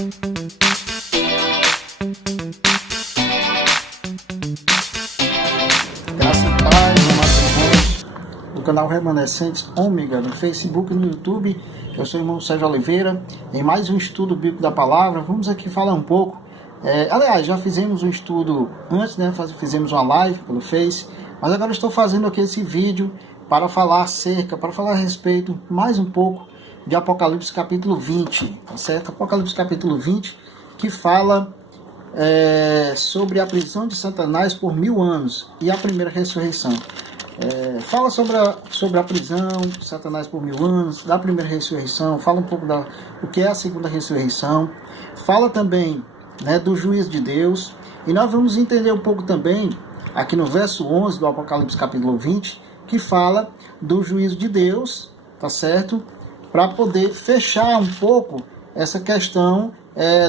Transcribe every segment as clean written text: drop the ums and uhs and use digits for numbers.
Graça e paz, amados irmãos do canal Remanescentes Ômega, no Facebook e no YouTube. Eu sou o irmão Sérgio Oliveira, em mais um estudo bíblico da palavra. Vamos aqui falar um pouco. Aliás, já fizemos um estudo antes, né? Fizemos uma live pelo Face, mas agora estou fazendo aqui esse vídeo para falar a respeito mais um pouco de Apocalipse capítulo 20, tá certo? Apocalipse capítulo 20, que fala sobre a prisão de Satanás por 1000 anos e a primeira ressurreição. Fala sobre a prisão de Satanás por 1000 anos, da primeira ressurreição, fala um pouco do que é a segunda ressurreição, fala também, né, do juízo de Deus, e nós vamos entender um pouco também, aqui no verso 11 do Apocalipse capítulo 20, que fala do juízo de Deus, tá certo? Para poder fechar um pouco essa questão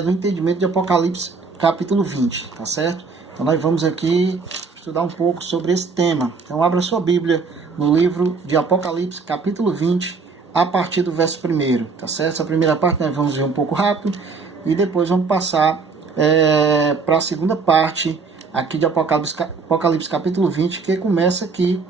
do entendimento de Apocalipse capítulo 20, tá certo? Então nós vamos aqui estudar um pouco sobre esse tema. Então abra sua Bíblia no livro de Apocalipse capítulo 20, a partir do verso 1, tá certo? Essa primeira parte nós vamos ver um pouco rápido e depois vamos passar para a segunda parte aqui de Apocalipse capítulo 20, que começa aqui,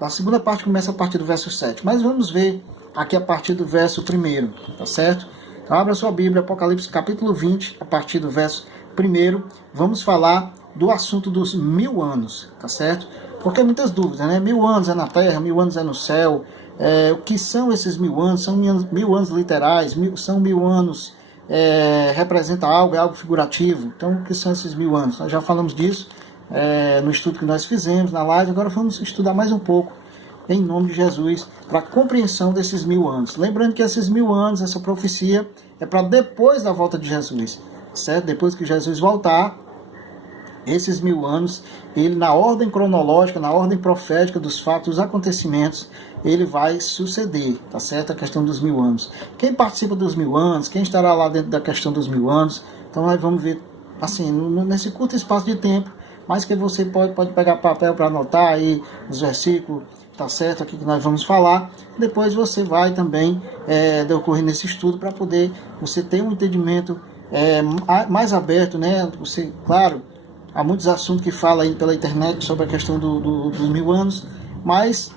a segunda parte começa a partir do verso 7, mas vamos ver aqui a partir do verso 1, tá certo? Então abra sua Bíblia, Apocalipse capítulo 20, a partir do verso 1, vamos falar do assunto dos 1000 anos, tá certo? Porque muitas dúvidas, né? 1000 anos é na terra, 1000 anos é no céu, o que são esses 1000 anos? São 1000 anos literais, são 1000 anos, representa algo, é algo figurativo. Então o que são esses 1000 anos? Nós já falamos disso no estudo que nós fizemos, na live, agora vamos estudar mais um pouco, em nome de Jesus, para a compreensão desses 1000 anos. Lembrando que esses 1000 anos, essa profecia, é para depois da volta de Jesus, certo? Depois que Jesus voltar, esses 1000 anos, ele na ordem cronológica, na ordem profética dos fatos, dos acontecimentos, ele vai suceder, tá certo? A questão dos 1000 anos. Quem participa dos 1000 anos, quem estará lá dentro da questão dos 1000 anos, então nós vamos ver, assim, nesse curto espaço de tempo, mas que você pode pegar papel para anotar aí os versículos, tá certo? Aqui que nós vamos falar. Depois você vai também decorrer nesse estudo para poder você ter um entendimento mais aberto, né? Você, claro, há muitos assuntos que falam aí pela internet sobre a questão dos 1000 anos, mas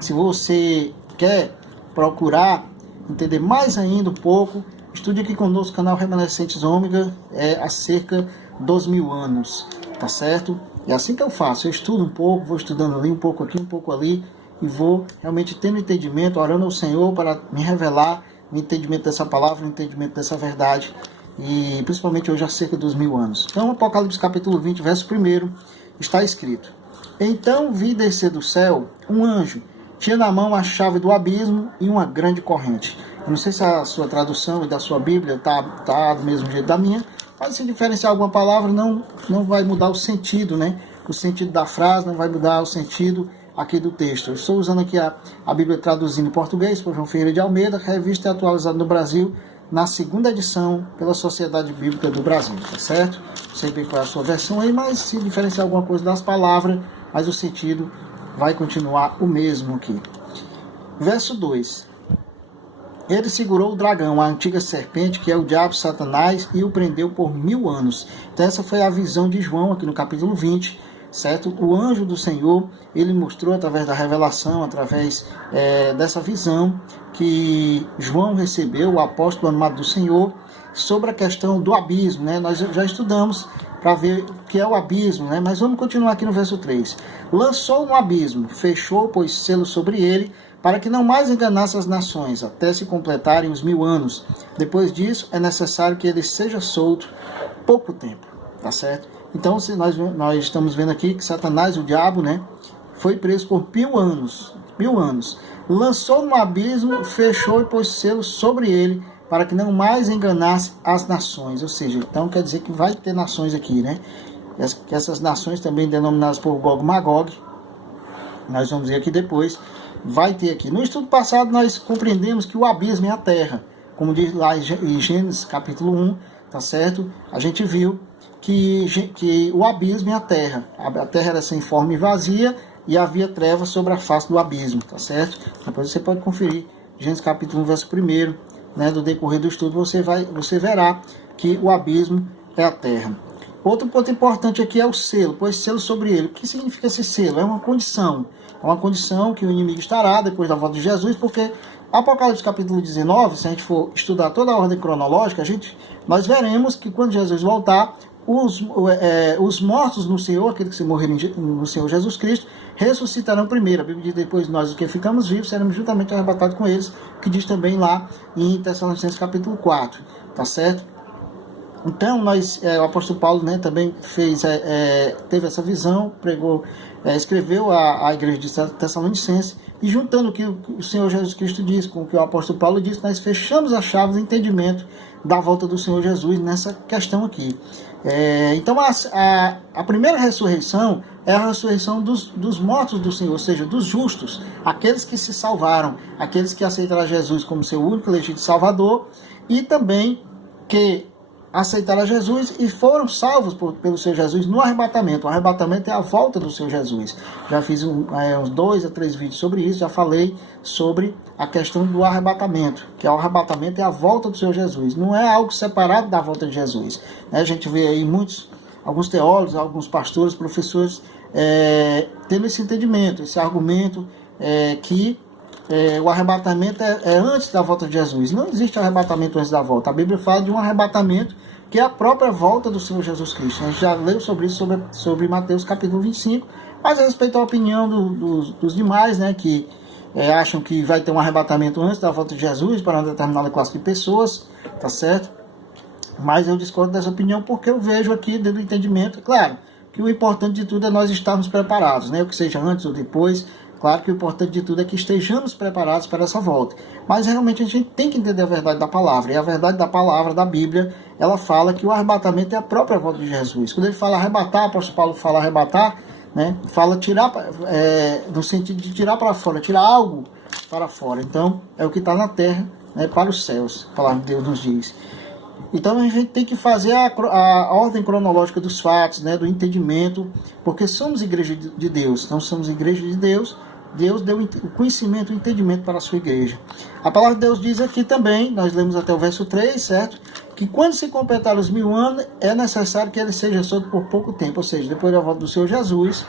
se você quer procurar entender mais ainda um pouco, estude aqui conosco o canal Remanescentes Ômega acerca dos 1000 anos, tá certo? É assim que eu faço, eu estudo um pouco, vou estudando ali, um pouco aqui, um pouco ali, e vou realmente tendo entendimento, orando ao Senhor para me revelar o entendimento dessa palavra, o entendimento dessa verdade, e principalmente hoje acerca dos 1000 anos. Então, Apocalipse capítulo 20, verso 1, está escrito: Então vi descer do céu um anjo, tinha na mão a chave do abismo e uma grande corrente. Eu não sei se a sua tradução e da sua Bíblia está do mesmo jeito da minha, mas se diferenciar alguma palavra, não vai mudar o sentido, né? O sentido da frase não vai mudar o sentido aqui do texto. Eu estou usando aqui a Bíblia traduzindo em português, por João Ferreira de Almeida, revista e atualizada no Brasil, na segunda edição pela Sociedade Bíblica do Brasil, tá certo? Não sei bem qual é a sua versão aí, mas se diferenciar alguma coisa das palavras, mas o sentido vai continuar o mesmo aqui. Verso 2. Ele segurou o dragão, a antiga serpente, que é o diabo Satanás, e o prendeu por 1000 anos. Então essa foi a visão de João aqui no capítulo 20, certo? O anjo do Senhor, ele mostrou através da revelação, através dessa visão que João recebeu, o apóstolo amado do Senhor, sobre a questão do abismo, né? Nós já estudamos para ver o que é o abismo, né? Mas vamos continuar aqui no verso 3. Lançou no abismo, fechou, pôs selo sobre ele, para que não mais enganasse as nações, até se completarem os 1000 anos. Depois disso, é necessário que ele seja solto pouco tempo, tá certo? Então, se nós estamos vendo aqui que Satanás, o diabo, né, foi preso por 1000 anos. 1000 anos. Lançou no abismo, fechou e pôs selo sobre ele, para que não mais enganasse as nações. Ou seja, então quer dizer que vai ter nações aqui, né? Essas nações também denominadas por Gog e Magog, nós vamos ver aqui depois, vai ter aqui. No estudo passado nós compreendemos que o abismo é a terra, como diz lá em Gênesis capítulo 1, tá certo? A gente viu que o abismo é a terra era sem forma e vazia, e havia trevas sobre a face do abismo, tá certo? Depois você pode conferir Gênesis capítulo 1, verso 1, né, do decorrer do estudo, você verá que o abismo é a terra. Outro ponto importante aqui é o selo, pois selo sobre ele. O que significa esse selo? É uma condição que o inimigo estará depois da volta de Jesus, porque Apocalipse capítulo 19, se a gente for estudar toda a ordem cronológica, nós veremos que quando Jesus voltar, os mortos no Senhor, aqueles que se morrerem no Senhor Jesus Cristo, ressuscitarão primeiro. A Bíblia diz: depois nós, os que ficamos vivos, seremos juntamente arrebatados com eles, que diz também lá em Tessalonicenses capítulo 4, tá certo? Então, o apóstolo Paulo, né, também teve essa visão, pregou, escreveu a igreja de Tessalonicenses, e juntando o que o Senhor Jesus Cristo diz com o que o apóstolo Paulo disse, nós fechamos a chave do entendimento da volta do Senhor Jesus nessa questão aqui. Então, a primeira ressurreição é a ressurreição dos mortos do Senhor, ou seja, dos justos, aqueles que se salvaram, aqueles que aceitaram Jesus como seu único legítimo Salvador, e também que aceitaram a Jesus e foram salvos pelo Senhor Jesus no arrebatamento. O arrebatamento é a volta do Senhor Jesus. Já fiz uns 2 a 3 vídeos sobre isso, já falei sobre a questão do arrebatamento, que o arrebatamento é a volta do Senhor Jesus. Não é algo separado da volta de Jesus. A gente vê aí alguns teólogos, alguns pastores, professores, tendo esse entendimento, esse argumento que o arrebatamento é antes da volta de Jesus. Não existe arrebatamento antes da volta. A Bíblia fala de um arrebatamento que é a própria volta do Senhor Jesus Cristo. A gente já leu sobre isso, sobre Mateus capítulo 25, mas a respeito à opinião dos demais, né, que acham que vai ter um arrebatamento antes da volta de Jesus para uma determinada classe de pessoas, tá certo? Mas eu discordo dessa opinião porque eu vejo aqui dentro do entendimento, claro, que o importante de tudo é nós estarmos preparados, né, o que seja antes ou depois. Claro que o importante de tudo é que estejamos preparados para essa volta. Mas realmente a gente tem que entender a verdade da palavra. E a verdade da palavra, da Bíblia, ela fala que o arrebatamento é a própria volta de Jesus. Quando ele fala arrebatar, o apóstolo Paulo fala arrebatar, né, fala tirar, no sentido de tirar para fora, tirar algo para fora. Então, é o que está na terra, né, para os céus, a palavra de Deus nos diz. Então a gente tem que fazer a ordem cronológica dos fatos, né, do entendimento, porque somos igreja de Deus. Então somos igreja de Deus. Deus deu o conhecimento, o entendimento para a sua igreja. A palavra de Deus diz aqui também, nós lemos até o verso 3, certo? Que quando se completar os 1000 anos, é necessário que ele seja solto por pouco tempo, ou seja, depois da volta do Senhor Jesus.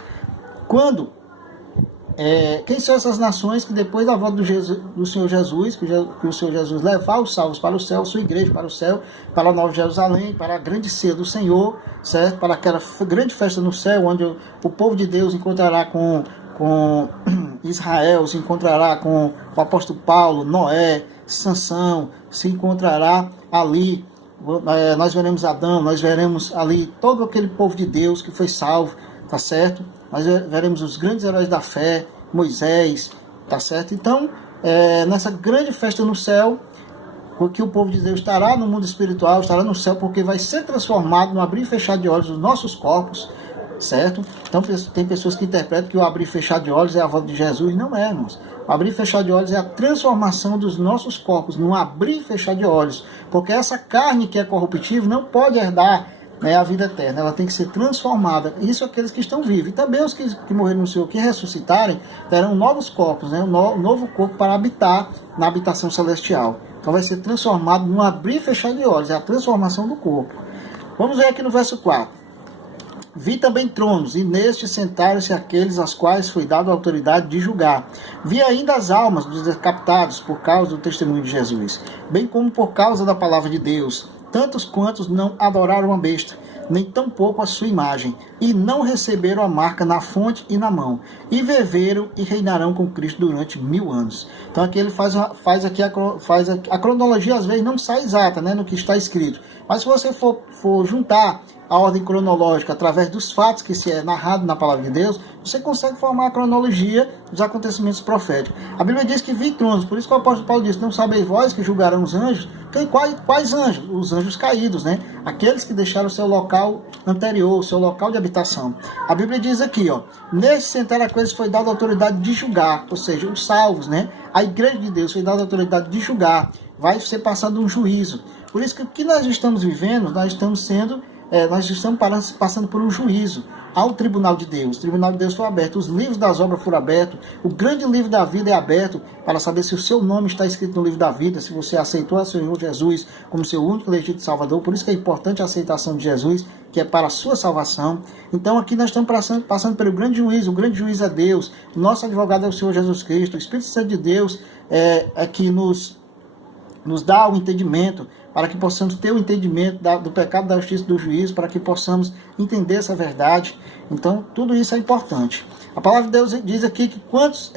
Quem são essas nações que depois da volta do Senhor Jesus, que o Senhor Jesus levar os salvos para o céu, sua igreja para o céu, para a Nova Jerusalém, para a grande ceia do Senhor, certo? Para aquela grande festa no céu, onde o povo de Deus encontrará com Israel, se encontrará com o apóstolo Paulo, Noé, Sansão, se encontrará ali, nós veremos Adão, nós veremos ali todo aquele povo de Deus que foi salvo, tá certo? Nós veremos os grandes heróis da fé, Moisés, tá certo? Então, nessa grande festa no céu, porque o povo de Deus estará no mundo espiritual, estará no céu, porque vai ser transformado no abrir e fechar de olhos dos nossos corpos, certo? Então tem pessoas que interpretam que o abrir e fechar de olhos é a volta de Jesus. Não é, irmãos. O abrir e fechar de olhos é a transformação dos nossos corpos, no abrir e fechar de olhos, porque essa carne que é corruptível não pode herdar, né, a vida eterna. Ela tem que ser transformada. Isso aqueles que estão vivos. E também os que morreram no Senhor, que ressuscitarem, terão novos corpos, né, um novo corpo para habitar na habitação celestial. Então vai ser transformado no abrir e fechar de olhos. É a transformação do corpo. Vamos ver aqui no verso 4. Vi também tronos, e nestes sentaram-se aqueles aos quais foi dada a autoridade de julgar. Vi ainda as almas dos decapitados por causa do testemunho de Jesus, bem como por causa da palavra de Deus, tantos quantos não adoraram a besta, nem tampouco a sua imagem, e não receberam a marca na fonte e na mão, e viveram e reinarão com Cristo durante 1000 anos. Então aqui ele faz a cronologia, às vezes não sai exata, né, no que está escrito, mas se você for juntar a ordem cronológica através dos fatos que se é narrado na palavra de Deus, você consegue formar a cronologia dos acontecimentos proféticos. A Bíblia diz que vi tronos, por isso que o apóstolo Paulo diz: não sabeis vós que julgarão os anjos? Quais anjos? Os anjos caídos, né? Aqueles que deixaram o seu local anterior, o seu local de habitação. A Bíblia diz aqui, ó: nesse sentar aqueles foi dada a autoridade de julgar, ou seja, os salvos, né? A igreja de Deus foi dada a autoridade de julgar. Vai ser passado um juízo. Por isso que o que nós estamos vivendo, nós estamos passando por um juízo. ao tribunal de Deus. O tribunal de Deus foi aberto, os livros das obras foram abertos, o grande livro da vida é aberto para saber se o seu nome está escrito no livro da vida, se você aceitou o Senhor Jesus como seu único legítimo Salvador. Por isso que é importante a aceitação de Jesus, que é para a sua salvação. Então aqui nós estamos passando pelo grande juiz. O grande juiz é Deus, o nosso advogado é o Senhor Jesus Cristo. O Espírito Santo de Deus é que nos dá o entendimento, para que possamos ter o entendimento do pecado, da justiça e do juízo, para que possamos entender essa verdade. Então, tudo isso é importante. A palavra de Deus diz aqui que quantos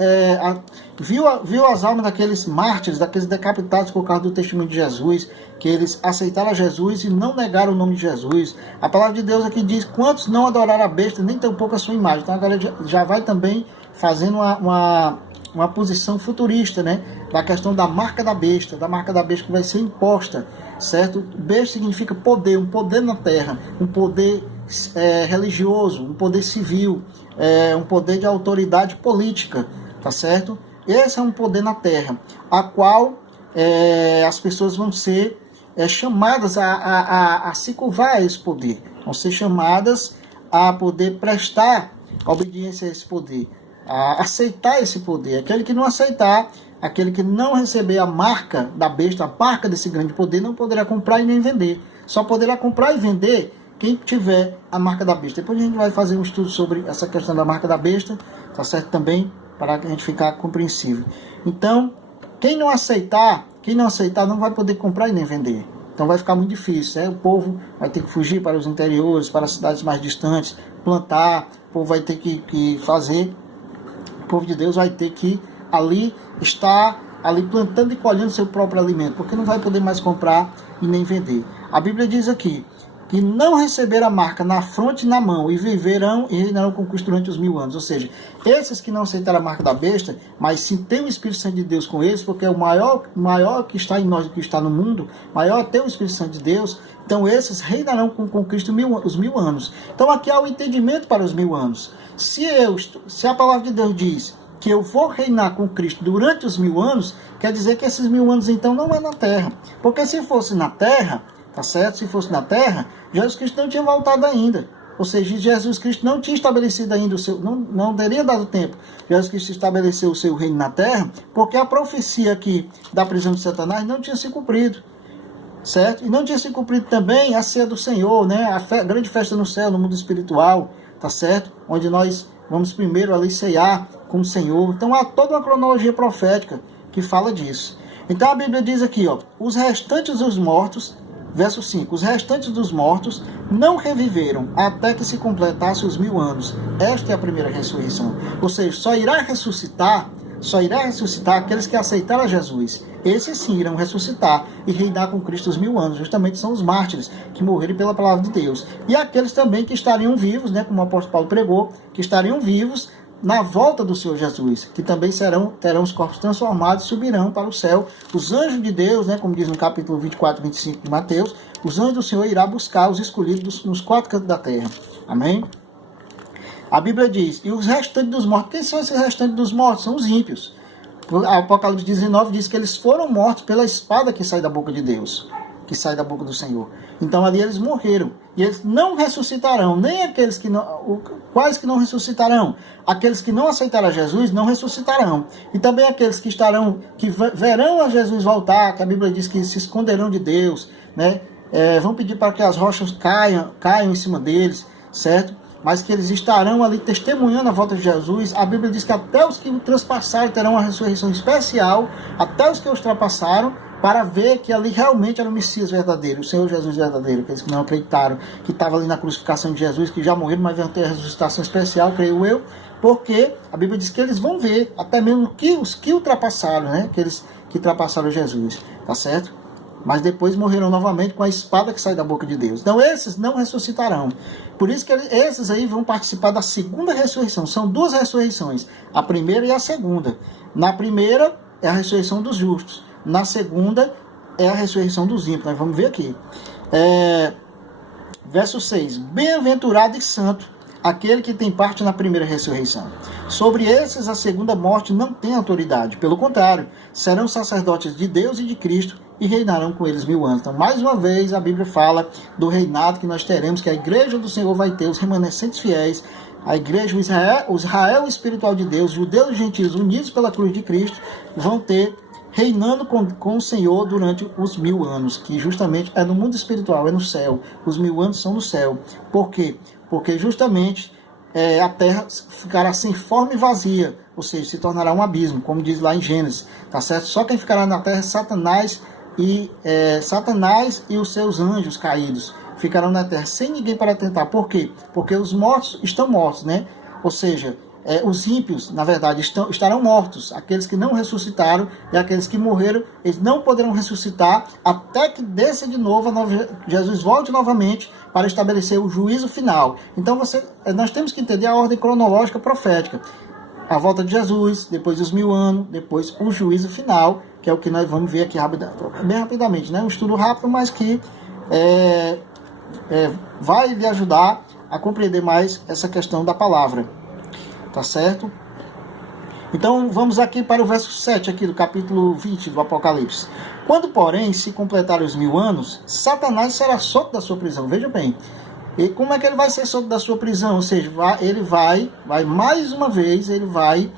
viu as almas daqueles mártires, daqueles decapitados por causa do testemunho de Jesus, que eles aceitaram a Jesus e não negaram o nome de Jesus. A palavra de Deus aqui diz quantos não adoraram a besta, nem tampouco a sua imagem. Então, agora já vai também fazendo uma posição futurista, né, da questão da marca da besta que vai ser imposta, certo? Besta significa poder, um poder na terra, um poder religioso, um poder civil, um poder de autoridade política, tá certo? Esse é um poder na terra, a qual as pessoas vão ser chamadas a se curvar a esse poder, vão ser chamadas a poder prestar obediência a esse poder, a aceitar esse poder. Aquele que não aceitar, aquele que não receber a marca da besta, a marca desse grande poder, não poderá comprar e nem vender. Só poderá comprar e vender quem tiver a marca da besta. Depois a gente vai fazer um estudo sobre essa questão da marca da besta, tá certo? Também, para a gente ficar compreensível. Então, quem não aceitar não vai poder comprar e nem vender. Então vai ficar muito difícil, o povo vai ter que fugir para os interiores, para as cidades mais distantes, plantar, o povo vai ter que fazer. O povo de Deus vai ter que estar ali plantando e colhendo seu próprio alimento, porque não vai poder mais comprar e nem vender. A Bíblia diz aqui que não receberam a marca na fronte e na mão, e viverão e reinarão com Cristo durante os 1000 anos. Ou seja, esses que não aceitaram a marca da besta, mas sim tem o Espírito Santo de Deus com eles, porque é o maior que está em nós do que está no mundo, maior é ter o Espírito Santo de Deus. Então esses reinarão com Cristo os 1000 anos. Então aqui há o entendimento para os 1000 anos. Se a palavra de Deus diz que eu vou reinar com Cristo durante os 1000 anos, quer dizer que esses 1000 anos então não é na terra. Porque se fosse na terra, tá certo? Se fosse na terra, Jesus Cristo não tinha voltado ainda. Ou seja, Jesus Cristo não tinha estabelecido ainda não teria dado tempo. Jesus Cristo estabeleceu o seu reino na terra, porque a profecia aqui da prisão de Satanás não tinha se cumprido. Certo? E não tinha se cumprido também a ceia do Senhor, né? A grande festa no céu, no mundo espiritual, tá certo? Onde nós vamos primeiro ali ceiar com o Senhor. Então há toda uma cronologia profética que fala disso. Então a Bíblia diz aqui, os restantes dos mortos, verso 5, os restantes dos mortos não reviveram até que se completasse os 1000 anos. Esta é a primeira ressurreição. Ou seja, só irá ressuscitar aqueles que aceitaram a Jesus. Esses sim irão ressuscitar e reinar com Cristo os 1000 anos. Justamente são os mártires que morreram pela palavra de Deus. E aqueles também que estariam vivos, né, como o apóstolo Paulo pregou, que estariam vivos na volta do Senhor Jesus, que também terão os corpos transformados e subirão para o céu. Os anjos de Deus, né, como diz no capítulo 24 e 25 de Mateus, os anjos do Senhor irá buscar os escolhidos nos 4 cantos da terra. Amém? A Bíblia diz, e os restantes dos mortos, quem são esses restantes dos mortos? São os ímpios. Apocalipse 19 diz que eles foram mortos pela espada que sai da boca de Deus, que sai da boca do Senhor. Então ali eles morreram. E eles não ressuscitarão, nem aqueles que não... Quais que não ressuscitarão? Aqueles que não aceitaram a Jesus não ressuscitarão. E também aqueles que verão a Jesus voltar, que a Bíblia diz que se esconderão de Deus, né? Vão pedir para que as rochas caiam em cima deles, certo? Mas que eles estarão ali testemunhando a volta de Jesus. A Bíblia diz que até os que o transpassaram terão uma ressurreição especial, até os que o ultrapassaram, para ver que ali realmente era o Messias verdadeiro, o Senhor Jesus verdadeiro, aqueles que não acreditaram, que estavam ali na crucificação de Jesus, que já morreram, mas vão ter a ressuscitação especial, creio eu, porque a Bíblia diz que eles vão ver, até mesmo os que ultrapassaram, né? Aqueles que ultrapassaram Jesus, tá certo? Mas depois morreram novamente com a espada que sai da boca de Deus. Então esses não ressuscitarão. Por isso que esses aí vão participar da segunda ressurreição. São 2 ressurreições, a primeira e a segunda. Na primeira é a ressurreição dos justos. Na segunda é a ressurreição dos ímpios. Nós vamos ver aqui. Verso 6. Bem-aventurado e santo aquele que tem parte na primeira ressurreição. Sobre esses a segunda morte não tem autoridade. Pelo contrário, serão sacerdotes de Deus e de Cristo e reinarão com eles 1000 anos. Então, mais uma vez, a Bíblia fala do reinado que nós teremos, que a igreja do Senhor vai ter, os remanescentes fiéis, a igreja, o Israel espiritual de Deus, judeus e gentios unidos pela cruz de Cristo, vão ter reinando com o Senhor durante os 1000 anos, que justamente é no mundo espiritual, é no céu. Os 1000 anos são no céu. Por quê? Porque justamente a terra ficará sem forma e vazia, ou seja, se tornará um abismo, como diz lá em Gênesis, tá certo? Só quem ficará na terra é Satanás e os seus anjos caídos ficarão na terra sem ninguém para tentar. Por quê? Porque os mortos estão mortos, né? Ou seja, os ímpios, na verdade, estarão mortos. Aqueles que não ressuscitaram e aqueles que morreram, eles não poderão ressuscitar até que desça de novo, Jesus volte novamente para estabelecer o juízo final. Então nós temos que entender a ordem cronológica profética. A volta de Jesus, depois os 1000 anos, depois o juízo final, que é o que nós vamos ver aqui bem rapidamente, né? Um estudo rápido, mas que vai lhe ajudar a compreender mais essa questão da palavra. Tá certo? Então vamos aqui para o verso 7 aqui do capítulo 20 do Apocalipse. Quando, porém, se completarem os 1000 anos, Satanás será solto da sua prisão. Veja bem. E como é que ele vai ser solto da sua prisão? Ou seja, ele vai mais uma vez, ele vai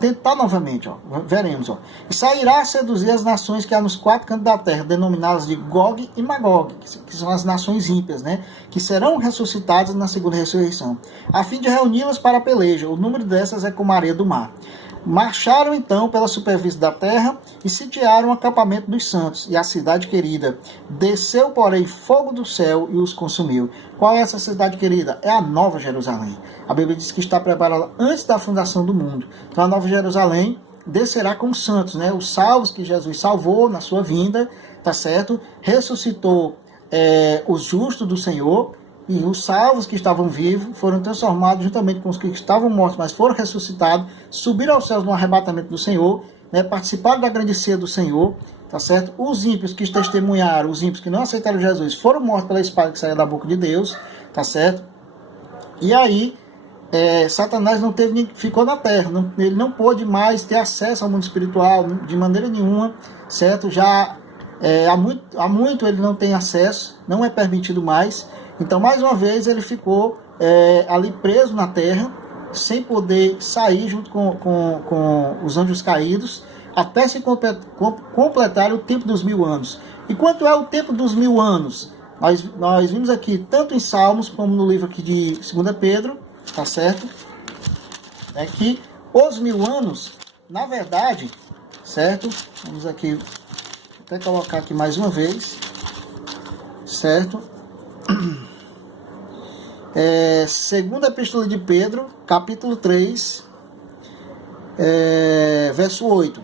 tentar novamente, ó, veremos, ó. E sairá a seduzir as nações que há nos 4 cantos da terra, denominadas de Gog e Magog, que são as nações ímpias, né, que serão ressuscitadas na segunda ressurreição, a fim de reuni-las para a peleja. O número dessas é como a areia do mar. Marcharam então pela superfície da terra e sitiaram o acampamento dos santos e a cidade querida. Desceu, porém, fogo do céu e os consumiu. Qual é essa cidade querida? É a Nova Jerusalém. A Bíblia diz que está preparada antes da fundação do mundo. Então a Nova Jerusalém descerá com os santos, né? Os salvos que Jesus salvou na sua vinda, tá certo? Ressuscitou os justos do Senhor. E os salvos que estavam vivos foram transformados juntamente com os que estavam mortos, mas foram ressuscitados, subiram aos céus no arrebatamento do Senhor, né, participaram da grande ceia do Senhor, tá certo? Os ímpios que testemunharam, os ímpios que não aceitaram Jesus, foram mortos pela espada que saiu da boca de Deus, tá certo? E aí, Satanás ficou na terra, ele não pôde mais ter acesso ao mundo espiritual de maneira nenhuma, certo? Já há muito ele não tem acesso, não é permitido mais. Então, mais uma vez, ele ficou ali preso na terra, sem poder sair junto com os anjos caídos, até se completar o tempo dos 1000 anos. E quanto é o tempo dos 1000 anos? Nós vimos aqui, tanto em Salmos, como no livro aqui de 2 Pedro, tá certo? É que os 1000 anos, na verdade, certo? Vamos aqui, até colocar aqui mais uma vez, certo? Segunda Epístola de Pedro, capítulo 3, verso 8.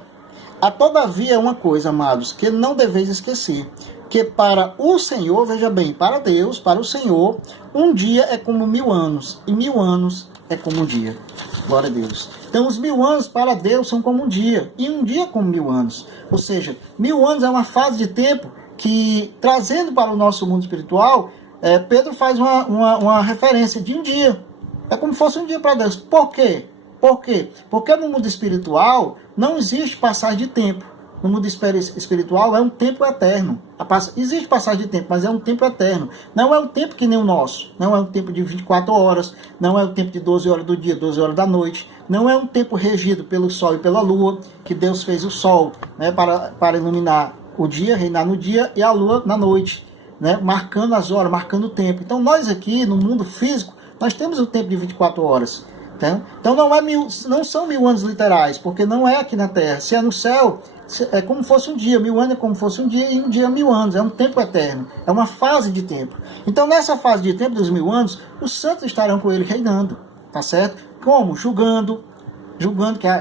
Há todavia uma coisa, amados, que não deveis esquecer, que para o Senhor, veja bem, para Deus, para o Senhor, um dia é como 1000 anos, e 1000 anos é como um dia. Glória a Deus. Então, os 1000 anos para Deus são como um dia, e um dia como 1000 anos. Ou seja, 1000 anos é uma fase de tempo que, trazendo para o nosso mundo espiritual, Pedro faz uma referência de um dia. É como se fosse um dia para Deus. Por quê? Porque no mundo espiritual não existe passagem de tempo. No mundo espiritual é um tempo eterno. Existe passagem de tempo, mas é um tempo eterno. Não é um tempo que nem o nosso. Não é um tempo de 24 horas. Não é um tempo de 12 horas do dia, 12 horas da noite. Não é um tempo regido pelo sol e pela lua, que Deus fez o sol, né, para iluminar o dia, reinar no dia, e a lua na noite, né, marcando as horas, marcando o tempo. Então nós aqui, no mundo físico, nós temos o tempo de 24 horas. Então não são 1000 anos literais, porque não é aqui na Terra. Se é no céu, é como fosse um dia. 1000 anos é como fosse um dia, e um dia é 1000 anos. É um tempo eterno. É uma fase de tempo. Então nessa fase de tempo dos 1000 anos, os santos estarão com ele reinando. Tá certo? Como? Julgando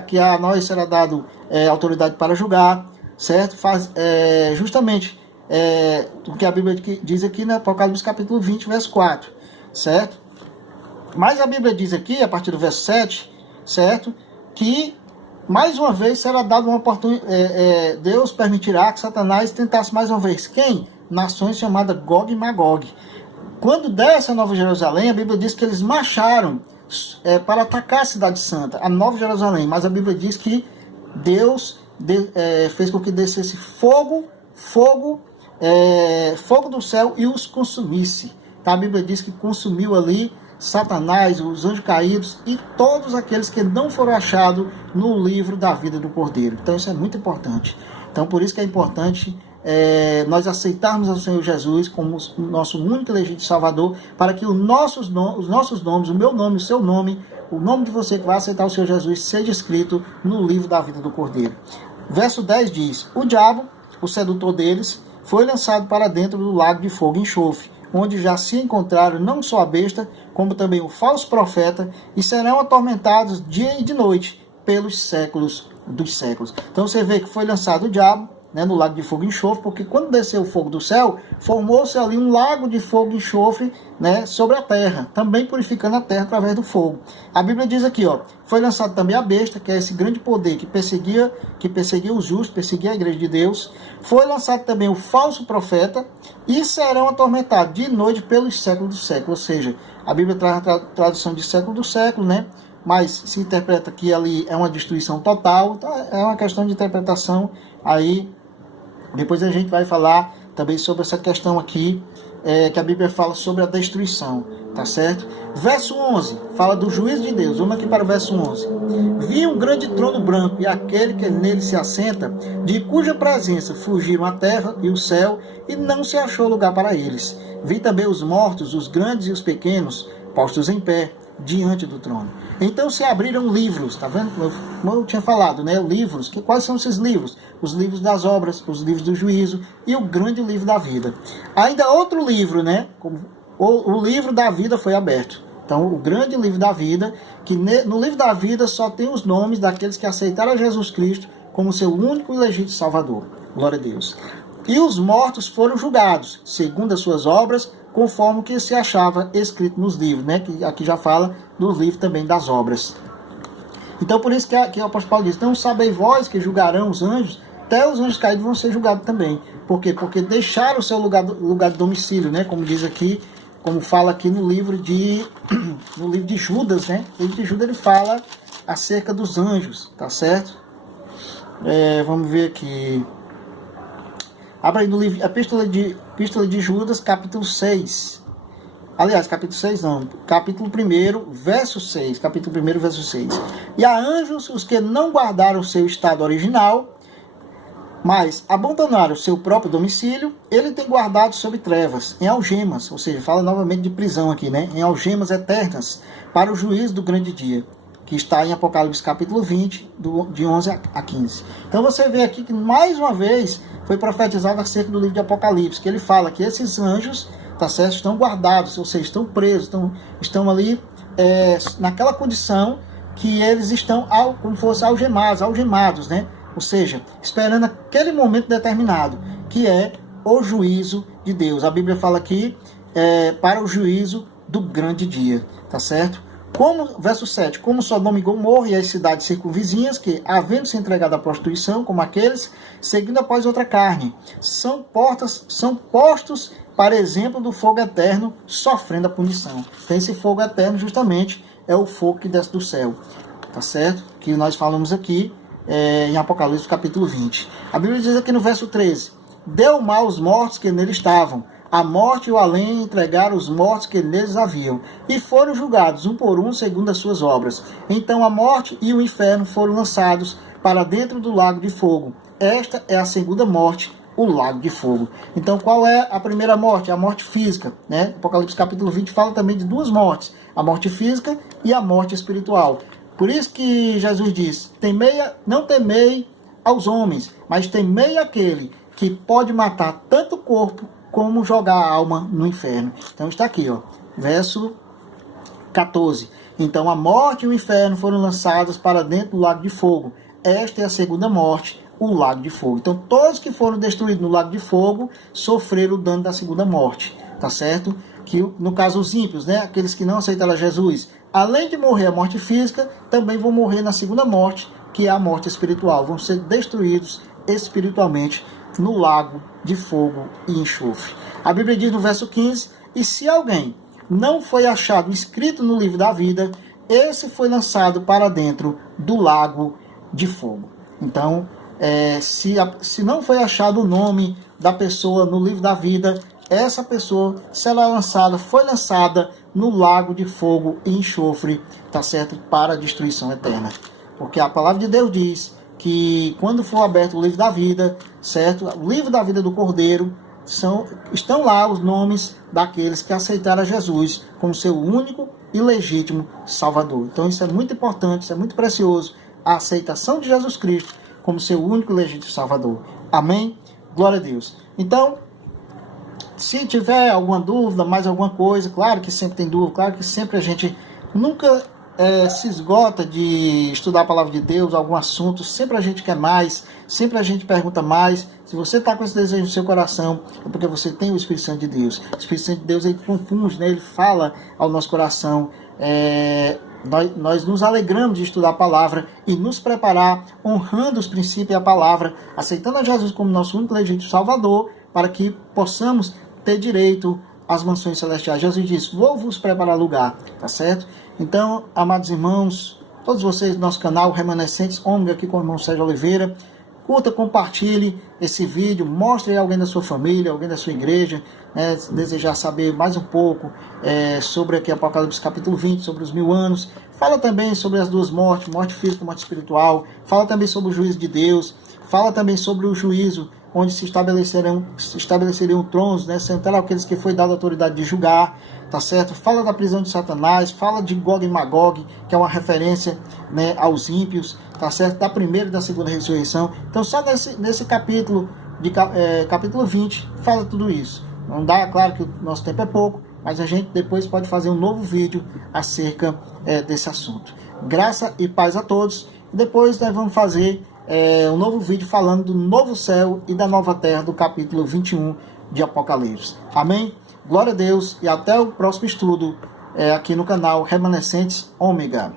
que a nós será dado autoridade para julgar. Certo? Justamente o que a Bíblia diz aqui no Apocalipse capítulo 20, verso 4. Certo? Mas a Bíblia diz aqui, a partir do verso 7, certo? Que, mais uma vez, será dado uma oportunidade. Deus permitirá que Satanás tentasse mais uma vez. Quem? Nações chamadas Gog e Magog. Quando desce a Nova Jerusalém, a Bíblia diz que eles marcharam para atacar a cidade santa, a Nova Jerusalém. Mas a Bíblia diz que Deus fez com que descesse fogo do céu e os consumisse. Tá? A Bíblia diz que consumiu ali Satanás, os anjos caídos e todos aqueles que não foram achados no livro da vida do Cordeiro. Então isso é muito importante. Então por isso que é importante nós aceitarmos ao Senhor Jesus como o nosso único e legítimo Salvador, para que os nossos nomes, o meu nome, o seu nome, o nome de você que vai aceitar o Senhor Jesus, seja escrito no livro da vida do Cordeiro. Verso 10 diz: o diabo, o sedutor deles, foi lançado para dentro do lago de fogo e enxofre, onde já se encontraram não só a besta, como também o falso profeta, e serão atormentados dia e de noite pelos séculos dos séculos. Então você vê que foi lançado o diabo, né, no lago de fogo e enxofre, porque quando desceu o fogo do céu, formou-se ali um lago de fogo e enxofre, né, sobre a terra, também purificando a terra através do fogo. A Bíblia diz aqui, foi lançado também a besta, que é esse grande poder que perseguia os justos, perseguia a igreja de Deus. Foi lançado também o falso profeta, e serão atormentados de noite pelos séculos dos séculos. Ou seja, a Bíblia traz a tradução de século do século, né? Mas se interpreta que ali é uma destruição total. Então é uma questão de interpretação. Aí depois a gente vai falar também sobre essa questão aqui, que a Bíblia fala sobre a destruição, tá certo? Verso 11, fala do juízo de Deus. Vamos aqui para o verso 11. Vi um grande trono branco e aquele que nele se assenta, de cuja presença fugiram a terra e o céu, e não se achou lugar para eles. Vi também os mortos, os grandes e os pequenos, postos em pé, diante do trono. Então se abriram livros, tá vendo? Como eu tinha falado, né? Livros. Quais são esses livros? Os livros das obras, os livros do juízo e o grande livro da vida. Ainda outro livro, né? O livro da vida foi aberto. Então o grande livro da vida, que no livro da vida só tem os nomes daqueles que aceitaram a Jesus Cristo como seu único e legítimo Salvador. Glória a Deus. E os mortos foram julgados, segundo as suas obras, conforme o que se achava escrito nos livros, né? Que aqui já fala dos livros também das obras. Então por isso que o apóstolo Paulo diz: não sabei vós que julgarão os anjos, até os anjos caídos vão ser julgados também. Por quê? Porque deixaram o seu lugar de domicílio, né? Como diz aqui, como fala aqui no livro de Judas, né? O livro de Judas ele fala acerca dos anjos, tá certo? Vamos ver aqui. Abra aí no livro Epístola de Judas, capítulo 6. Aliás, capítulo 6 não. Capítulo 1, verso 6. Capítulo 1, verso 6. E a anjos, os que não guardaram o seu estado original, mas abandonaram o seu próprio domicílio, ele tem guardado sob trevas, em algemas. Ou seja, fala novamente de prisão aqui, né? Em algemas eternas, para o juízo do grande dia, que está em Apocalipse capítulo 20, de 11 a 15. Então você vê aqui que mais uma vez foi profetizado acerca do livro de Apocalipse, que ele fala que esses anjos, tá certo, estão guardados, ou seja, estão presos, estão ali naquela condição que eles estão como fosse algemados, né? Ou seja, esperando aquele momento determinado, que é o juízo de Deus. A Bíblia fala aqui para o juízo do grande dia, tá certo? Verso 7, como Sodoma e Gomorra e as cidades circunvizinhas, que, havendo se entregado à prostituição, como aqueles, seguindo após outra carne, são postos para exemplo do fogo eterno, sofrendo a punição. Então esse fogo eterno justamente é o fogo que desce do céu, tá certo? Que nós falamos aqui em Apocalipse capítulo 20. A Bíblia diz aqui no verso 13, deu mal os mortos que nele estavam, a morte e o além entregaram os mortos que neles haviam, e foram julgados um por um segundo as suas obras. Então a morte e o inferno foram lançados para dentro do lago de fogo. Esta é a segunda morte, o lago de fogo. Então qual é a primeira morte? A morte física, né? Apocalipse capítulo 20 fala também de duas mortes, a morte física e a morte espiritual. Por isso que Jesus diz, não temei aos homens, mas temei aquele que pode matar tanto o corpo como jogar a alma no inferno. Então está aqui, verso 14. Então a morte e o inferno foram lançados para dentro do lago de fogo. Esta é a segunda morte, o lago de fogo. Então todos que foram destruídos no lago de fogo sofreram o dano da segunda morte, tá certo? Que no caso os ímpios, né, aqueles que não aceitaram Jesus, além de morrer a morte física, também vão morrer na segunda morte, que é a morte espiritual. Vão ser destruídos espiritualmente no lago de fogo e enxofre. A Bíblia diz no verso 15, e se alguém não foi achado escrito no livro da vida, esse foi lançado para dentro do lago de fogo. Então, se não foi achado o nome da pessoa no livro da vida, essa pessoa foi lançada no lago de fogo e enxofre, tá certo? Para a destruição eterna. Porque a palavra de Deus diz que quando for aberto o livro da vida, certo? O livro da vida do Cordeiro, estão lá os nomes daqueles que aceitaram a Jesus como seu único e legítimo Salvador. Então isso é muito importante, isso é muito precioso, a aceitação de Jesus Cristo como seu único e legítimo Salvador. Amém? Glória a Deus. Então, se tiver alguma dúvida, mais alguma coisa, claro que sempre tem dúvida, claro que sempre a gente nunca se esgota de estudar a palavra de Deus, algum assunto, sempre a gente quer mais, sempre a gente pergunta mais. Se você está com esse desejo no seu coração, é porque você tem o Espírito Santo de Deus. O Espírito Santo de Deus, ele confunde, né? Ele fala ao nosso coração. Nós nos alegramos de estudar a palavra e nos preparar, honrando os princípios e a palavra, aceitando a Jesus como nosso único legítimo Salvador, para que possamos ter direito às mansões celestiais. Jesus disse: vou vos preparar lugar, tá certo? Então, amados irmãos, todos vocês do nosso canal Remanescentes Ômega, aqui com o irmão Sérgio Oliveira, curta, compartilhe esse vídeo, mostre a alguém da sua família, alguém da sua igreja, né, se desejar saber mais um pouco sobre aqui Apocalipse capítulo 20, sobre os 1000 anos. Fala também sobre as duas mortes, morte física e morte espiritual. Fala também sobre o juízo de Deus. Fala também sobre o juízo, onde se estabeleceriam tronos, né, sentarão aqueles que foi dado a autoridade de julgar, tá certo? Fala da prisão de Satanás, fala de Gog e Magog, que é uma referência, né, aos ímpios, tá certo? Da primeira e da segunda ressurreição. Então só nesse capítulo, capítulo 20, fala tudo isso. Não dá, claro que o nosso tempo é pouco, mas a gente depois pode fazer um novo vídeo acerca desse assunto. Graça e paz a todos. E depois nós vamos fazer um novo vídeo falando do novo céu e da nova terra, do capítulo 21 de Apocalipse. Amém? Glória a Deus e até o próximo estudo aqui no canal Remanescentes Ômega.